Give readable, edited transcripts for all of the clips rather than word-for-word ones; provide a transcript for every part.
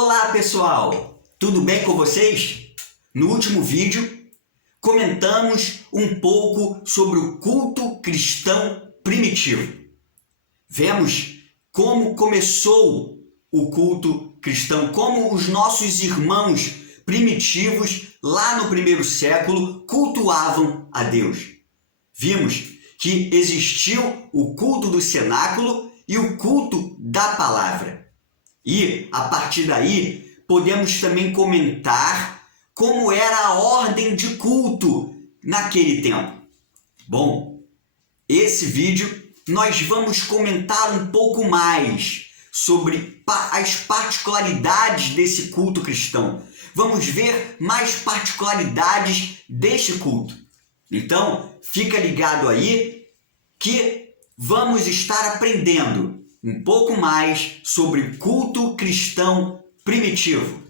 Olá pessoal, tudo bem com vocês? No último vídeo comentamos um pouco sobre o culto cristão primitivo. Vemos como começou o culto cristão, como os nossos irmãos primitivos lá no primeiro século cultuavam a Deus. Vimos que existiu o culto do cenáculo e o culto da palavra. E, a partir daí, podemos também comentar como era a ordem de culto naquele tempo. Bom, esse vídeo nós vamos comentar um pouco mais sobre as particularidades desse culto cristão. Vamos ver mais particularidades deste culto. Então, fica ligado aí que vamos estar aprendendo um pouco mais sobre culto cristão primitivo.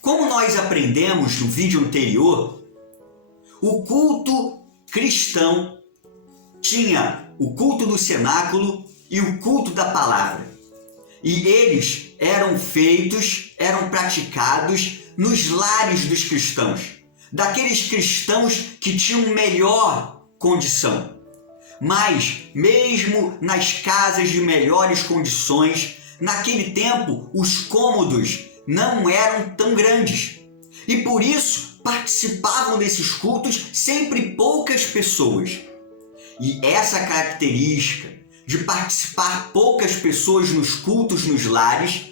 Como nós aprendemos no vídeo anterior, o culto cristão tinha o culto do cenáculo e o culto da palavra. E eles eram praticados nos lares dos cristãos, daqueles cristãos que tinham melhor condição. Mas, mesmo nas casas de melhores condições, naquele tempo os cômodos não eram tão grandes. E por isso participavam desses cultos sempre poucas pessoas. E essa característica de participar poucas pessoas nos cultos nos lares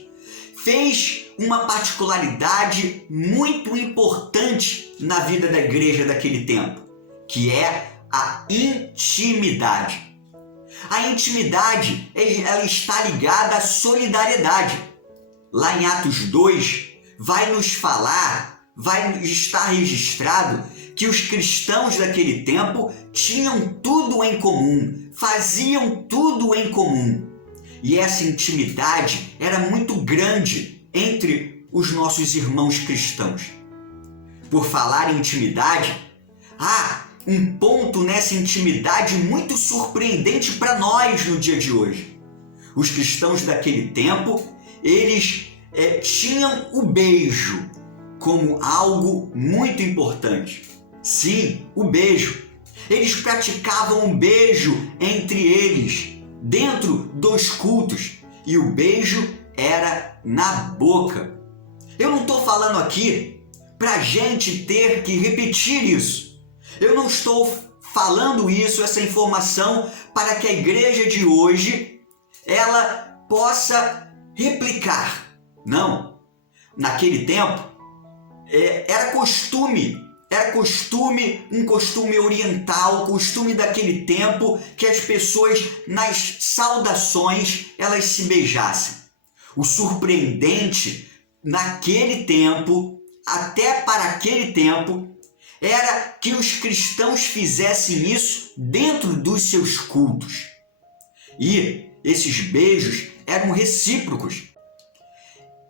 fez uma particularidade muito importante na vida da igreja daquele tempo, que é a intimidade. A intimidade, ela está ligada à solidariedade. Lá em Atos 2, vai estar registrado que os cristãos daquele tempo tinham tudo em comum, faziam tudo em comum. E essa intimidade era muito grande entre os nossos irmãos cristãos. Por falar em intimidade, há um ponto nessa intimidade muito surpreendente para nós no dia de hoje. Os cristãos daquele tempo, eles tinham o beijo como algo muito importante. Sim, o beijo. Eles praticavam um beijo entre eles, dentro dos cultos, e o beijo era na boca. Eu não estou falando aqui para a gente ter que repetir isso. Eu não estou falando essa informação para que a igreja de hoje ela possa replicar. Não. Naquele tempo, era um costume oriental, costume daquele tempo que as pessoas nas saudações elas se beijassem. O surpreendente naquele tempo, até para aquele tempo, era que os cristãos fizessem isso dentro dos seus cultos. E esses beijos eram recíprocos.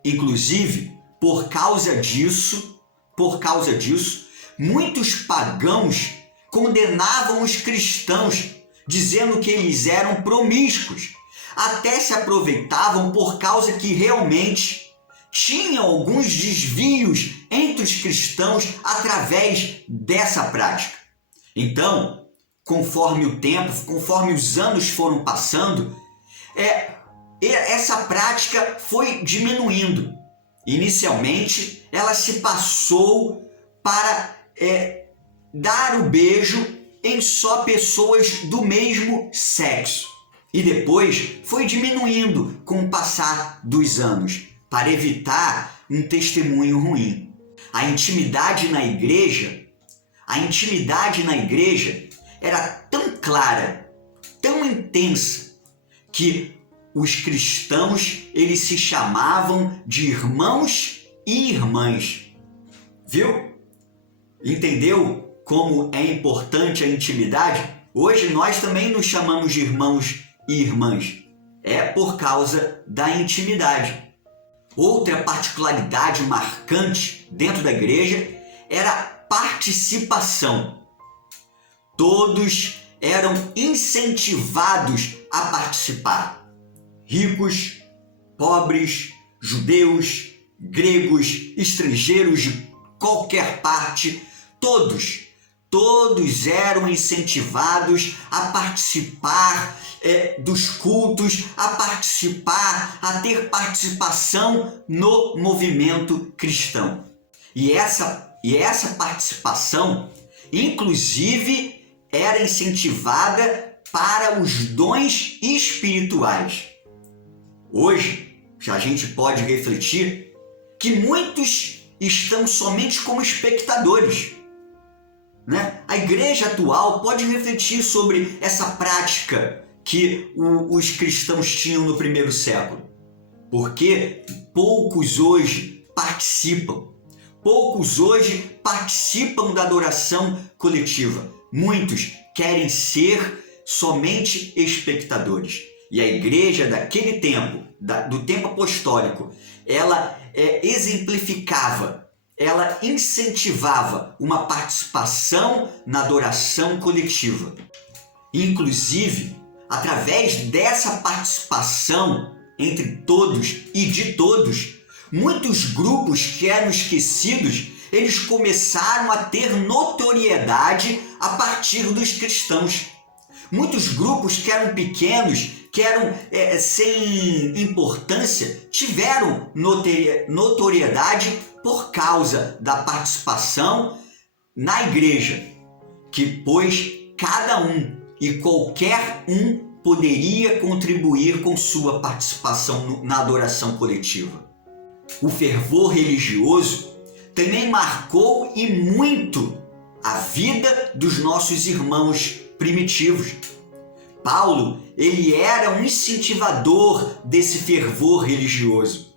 Inclusive, por causa disso, muitos pagãos condenavam os cristãos, dizendo que eles eram promíscuos. Até se aproveitavam por causa que realmente tinham alguns desvios entre os cristãos através dessa prática. Então, conforme o tempo, conforme os anos foram passando, essa prática foi diminuindo. Inicialmente, ela se passou para dar o beijo em só pessoas do mesmo sexo. E depois foi diminuindo com o passar dos anos, para evitar um testemunho ruim. A intimidade na igreja era tão clara, tão intensa, que os cristãos eles se chamavam de irmãos e irmãs. Viu? Entendeu como é importante a intimidade? Hoje nós também nos chamamos de irmãos e irmãs. É por causa da intimidade. Outra particularidade marcante dentro da igreja era a participação. Todos eram incentivados a participar. Ricos, pobres, judeus, gregos, estrangeiros de qualquer parte, todos eram incentivados a participar dos cultos, a participar, a ter participação no movimento cristão. E essa participação, inclusive, era incentivada para os dons espirituais. Hoje, a gente pode refletir que muitos estão somente como espectadores, né? A igreja atual pode refletir sobre essa prática que os cristãos tinham no primeiro século, porque poucos hoje participam da adoração coletiva. Muitos querem ser somente espectadores. E a igreja daquele tempo, do tempo apostólico, ela exemplificava, ela incentivava uma participação na adoração coletiva. Inclusive, através dessa participação entre todos e de todos, muitos grupos que eram esquecidos, eles começaram a ter notoriedade a partir dos cristãos. Muitos grupos que eram pequenos, que eram sem importância, tiveram notoriedade por causa da participação na igreja, pois cada um e qualquer um poderia contribuir com sua participação na adoração coletiva. O fervor religioso também marcou e muito a vida dos nossos irmãos primitivos. Paulo, ele era um incentivador desse fervor religioso.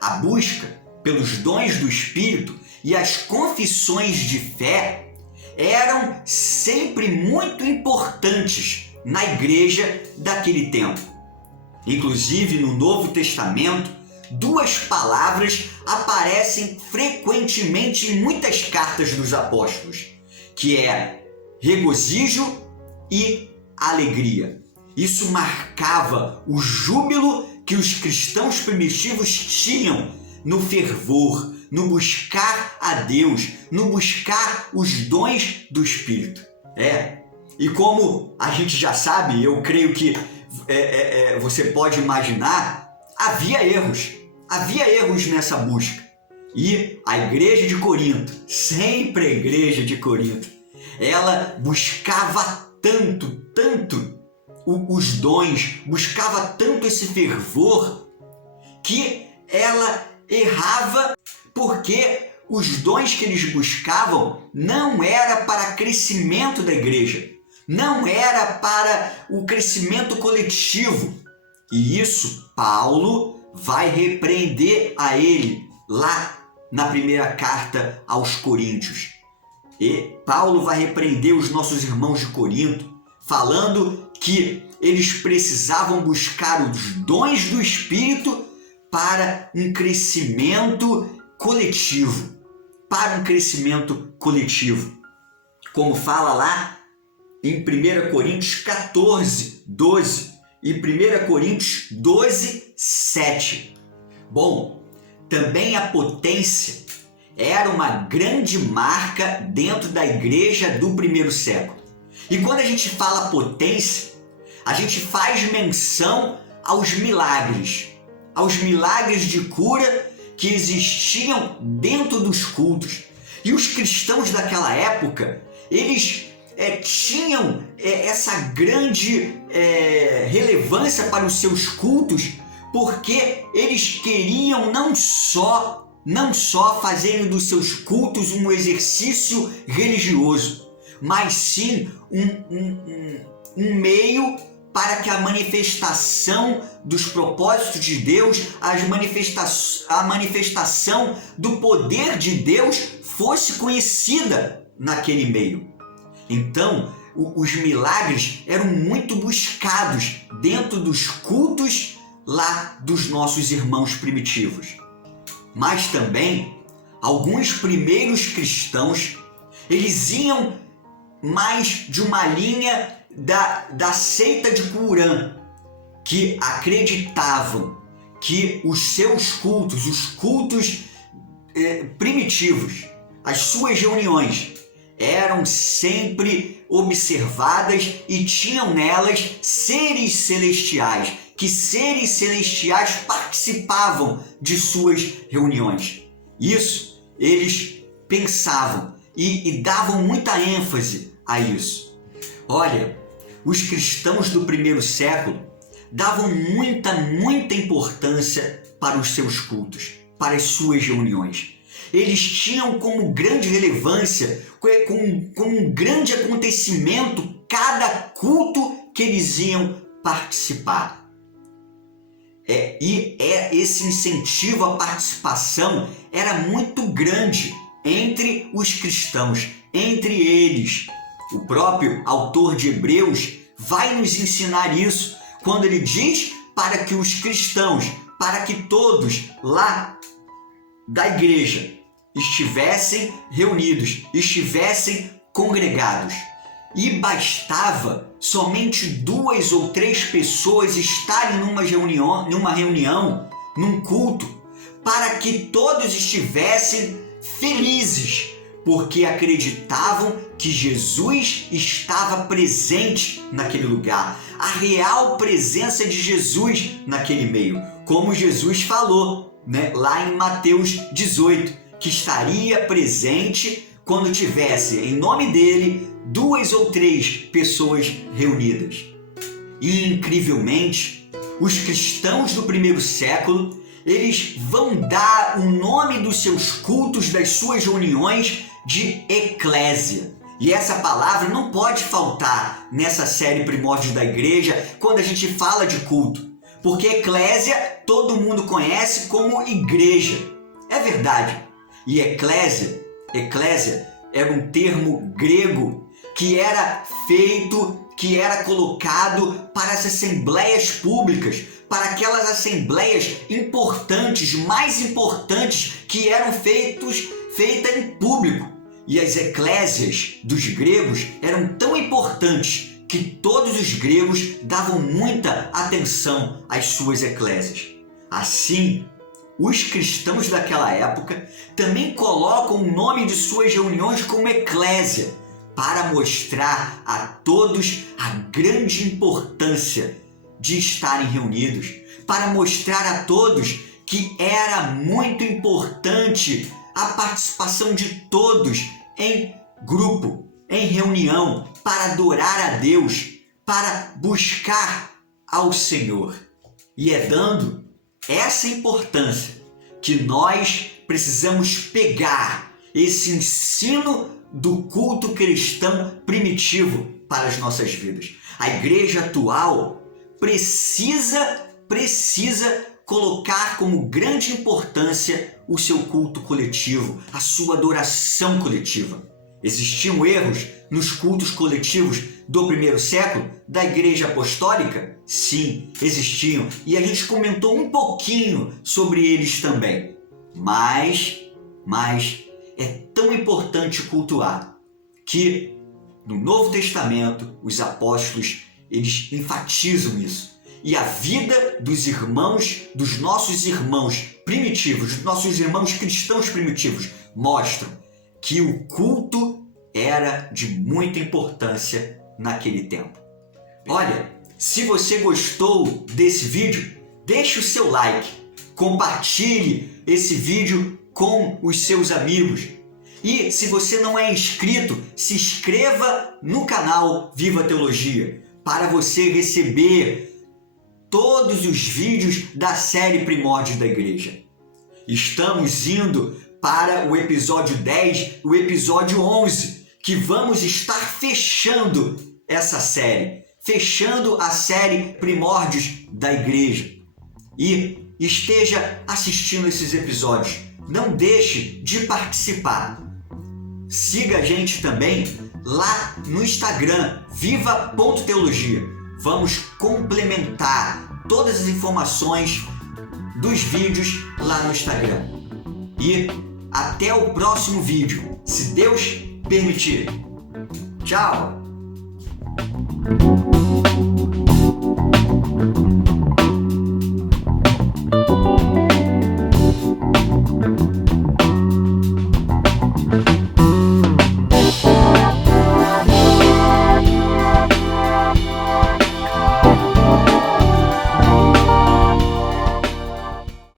A busca pelos dons do Espírito e as confissões de fé eram sempre muito importantes na igreja daquele tempo. Inclusive, no Novo Testamento, duas palavras aparecem frequentemente em muitas cartas dos apóstolos, que é regozijo e alegria. Isso marcava o júbilo que os cristãos primitivos tinham no fervor, no buscar a Deus, no buscar os dons do Espírito. E como a gente já sabe, eu creio que você pode imaginar, havia erros nessa busca. E a igreja de Corinto, sempre a igreja de Corinto, ela buscava tanto os dons, buscava tanto esse fervor, que ela errava, porque os dons que eles buscavam não era para crescimento da igreja, não era para o crescimento coletivo. E isso Paulo vai repreender a ele lá na primeira carta aos Coríntios. E Paulo vai repreender os nossos irmãos de Corinto, falando que eles precisavam buscar os dons do Espírito para um crescimento coletivo. Como fala lá em 1 Coríntios 14, 12 e 1 Coríntios 12, 7. Bom, também a potência era uma grande marca dentro da igreja do primeiro século. E quando a gente fala potência, a gente faz menção aos milagres de cura que existiam dentro dos cultos. E os cristãos daquela época, eles tinham essa grande relevância para os seus cultos, porque eles queriam não só fazerem dos seus cultos um exercício religioso, mas sim um meio para que a manifestação dos propósitos de Deus, a manifestação do poder de Deus fosse conhecida naquele meio. Então, os milagres eram muito buscados dentro dos cultos lá dos nossos irmãos primitivos. Mas também, alguns primeiros cristãos, eles iam mais de uma linha da seita de Qumran, que acreditavam que os seus cultos, os cultos primitivos, as suas reuniões, eram sempre observadas e tinham nelas seres celestiais, que seres celestiais participavam de suas reuniões. Isso eles pensavam e davam muita ênfase a isso. Olha, os cristãos do primeiro século davam muita importância para os seus cultos, para as suas reuniões. Eles tinham como grande relevância, como um grande acontecimento, cada culto que eles iam participar. Esse incentivo à participação era muito grande entre os cristãos, entre eles. O próprio autor de Hebreus vai nos ensinar isso quando ele diz para que os cristãos, para que todos lá da igreja estivessem reunidos, estivessem congregados. E bastava somente 2 ou 3 pessoas estarem numa reunião, num culto, para que todos estivessem felizes, porque acreditavam que Jesus estava presente naquele lugar, a real presença de Jesus naquele meio, como Jesus falou, lá em Mateus 18, que estaria presente quando tivesse em nome dele 2 ou 3 pessoas reunidas. E incrivelmente, os cristãos do primeiro século, eles vão dar o nome dos seus cultos, das suas reuniões, de eclésia. E essa palavra não pode faltar nessa série Primórdios da Igreja quando a gente fala de culto, porque eclésia todo mundo conhece como igreja. É verdade. E eclésia era um termo grego que era colocado para as assembleias públicas, para aquelas assembleias importantes, mais importantes, que eram feitas em público. E as eclésias dos gregos eram tão importantes que todos os gregos davam muita atenção às suas eclésias. Assim, os cristãos daquela época também colocam o nome de suas reuniões como eclésia, para mostrar a todos a grande importância de estarem reunidos, para mostrar a todos que era muito importante a participação de todos em grupo, em reunião, para adorar a Deus, para buscar ao Senhor. E é dando essa importância que nós precisamos pegar esse ensino do culto cristão primitivo para as nossas vidas. A igreja atual precisa colocar como grande importância o seu culto coletivo, a sua adoração coletiva. Existiam erros nos cultos coletivos do primeiro século da Igreja Apostólica? Sim, existiam. E a gente comentou um pouquinho sobre eles também. Mas é tão importante cultuar que no Novo Testamento os apóstolos eles enfatizam isso. E a vida dos irmãos, dos nossos irmãos primitivos, dos nossos irmãos cristãos primitivos, mostram que o culto era de muita importância naquele tempo. Olha, se você gostou desse vídeo, deixe o seu like, compartilhe esse vídeo com os seus amigos. E se você não é inscrito, se inscreva no canal Viva Teologia para você receber todos os vídeos da série Primórdios da Igreja. Estamos indo para o episódio 10, o episódio 11, que vamos estar fechando essa série, fechando a série Primórdios da Igreja. E esteja assistindo esses episódios. Não deixe de participar. Siga a gente também lá no Instagram, viva.teologia. Vamos complementar todas as informações dos vídeos lá no Instagram. E até o próximo vídeo, se Deus permitir. Tchau!